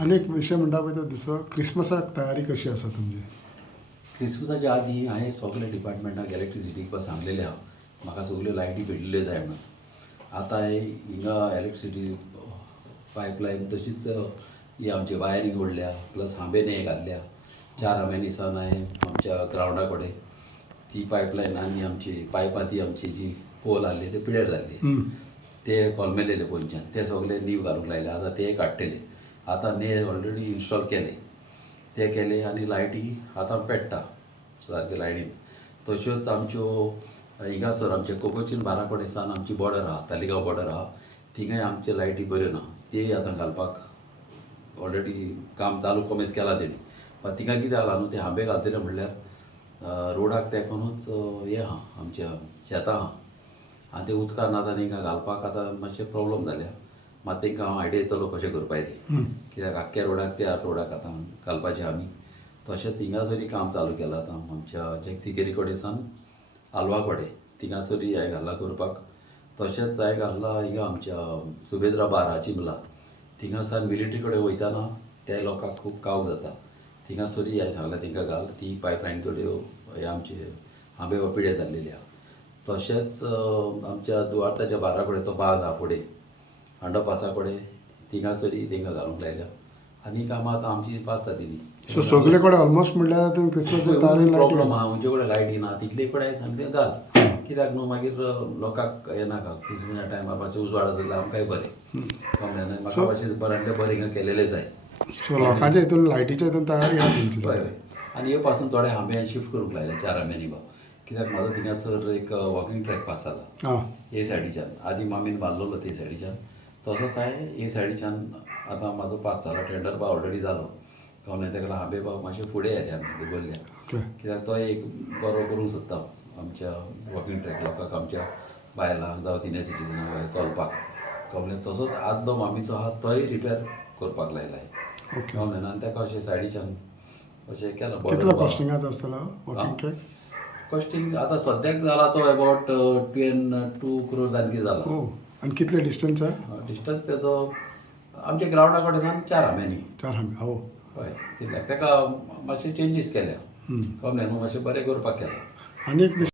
आनी एक विशय म्हणटा पळय तो दुसरो क्रिसमसाक तयारी कशी आसा तुमची? क्रिसमसाच्या आदीं हांवें सगळे डिपार्टमेंटाक इलेक्ट्रिसिटीक सांगलेलें हांव म्हाका सगल्यो लायटी पेटलेल्यो जाय म्हणून. आतां हिंगा इलेक्ट्रिसिटी पायपलायन तशीच ही आमची वायरींग ओडल्या प्लस हांबे नये घातल्या. 4 हांब्यानी सावन हांवें आमच्या ग्रावंडा कडेन ती पायपलायन आनी आमची पायपां ती आमची जी पोल आहली ते पिड्यार जाल्ले ते कोलमेलेले पयलींच्यान ते सगळे नीव घालूंक लायले. आतां ते काडटले. आतां ने ऑलरेडी इन्स्टॉल केले ते केले आनी लायटी आतां पेट्टा सारके लायटीन. तश्योच आमच्यो हिंगासर आमचे कोकोचीन बारा कडेन सावन आमची बॉर्डर आहा, तालिगांव बॉर्डर आहा, थिंगाय आमचे लायटी बऱ्यो ना. ते आतां घालपाक ऑलरेडी काम चालू कमेस केला तेणी. पण थिंगा कितें जाला न्हू ते हांबे घालतले म्हणल्यार रोडाक तेकोनूच हें आहा आमच्या शेतां आहा आनी ते उदकान आतां तेंकां घालपाक आतां मातशें प्रॉब्लम जाल्या. मात तेंकां हांव आयडिया दितलो कशें करपाक तें, कित्याक आख्ख्या रोडाक त्या रोडाक आतां घालपाचें आमी. तशेंच हिंगासरी काम चालू केलां आतां आमच्या जॅक्सिकेरी कडेन सावन आलवा कडेन थिंगासरी हांवें घाला करपाक. तशेंच हांवें घातला हिंगा आमच्या सुभेद्रा बारा चिंबला थिंगासान मिलिटरी कडेन वयताना त्या लोकांक खूब काव जाता. थिंगासरी हांवें सांगलां तेंकां घाल ती पायपलायन थोड्यो हे आमचे हांबे पिड्यार जाल्लेले आहा. तशेंच आमच्या दुवार्ताच्या बारा कडेन तो बांद आहा फुडें अंडरपासा कडेन थिंगासरी तेंकां घालूंक लायल्या आनी कामां आतां आमची पास जातलीं. सो सगळे कडेन ऑलमोस्ट म्हणल्यार आतां क्रिसमसाच्या तयारेन लायटी प्रॉब्लम आहा म्हणजे कडेन लायटी ना तितले कडेन सांगले तें घाल. कित्याक न्हू मागीर लोकांक हें नाका क्रिसमसाच्या टायमार मातशें उजवाड आसलें आमकांय बरें कमलें म्हाका मातशें बऱ्यांतले बरें हिंगा केलेलें जाय. सो लोकांच्या हितून लायटीच्या हितून तयारी आहा तुमची? हय हय. आनी ह्यो पासून थोडे हांबे शिफ्ट करूंक लायल्या 4 हांब्यांनी भाव. कित्याक म्हाजो थिंगासर एक वॉकिंग ट्रॅक पास जाला हे सायडीच्यान. आदीं मामीन बांदलोलो ते सायडीच्यान. तसोच हांवें हे सायडीच्यान आतां म्हाजो पास जाला टेंडर बाव ऑलरेडी जालो. कमलें तेका लागून हांबे बाव मातशें फुडें येले आमी दवरल्या. कित्याक तो एक बरो करूंक सोदता आमच्या वॉकिंग ट्रॅक लोकांक आमच्या बायलांक जावं सिनियर सिटीजनाक चलपाक. कमलें तसोच आदलो मामीचो आहा तोय रिपेर करपाक लायला कमलें आनी तेका अशें सायडीच्यान अशें केलां. कितलो कॉस्टिंगाचो आसतलो वॉकिंग ट्रॅक? कॉस्टिंग आतां सद्याक जाला तो अबावट 2 crores आनी कितें जाला. आनी कितले डिस्टन्स आहा? डिस्टन्स तेजो आमच्या ग्रावंडा कडेन सावन 4 हांब्यांनी. 4 हांबे हय तितल्याक तेका मातशें चेंजीस केल्या. कमलें न्हू मातशें बरें करपाक केलां. आनी एक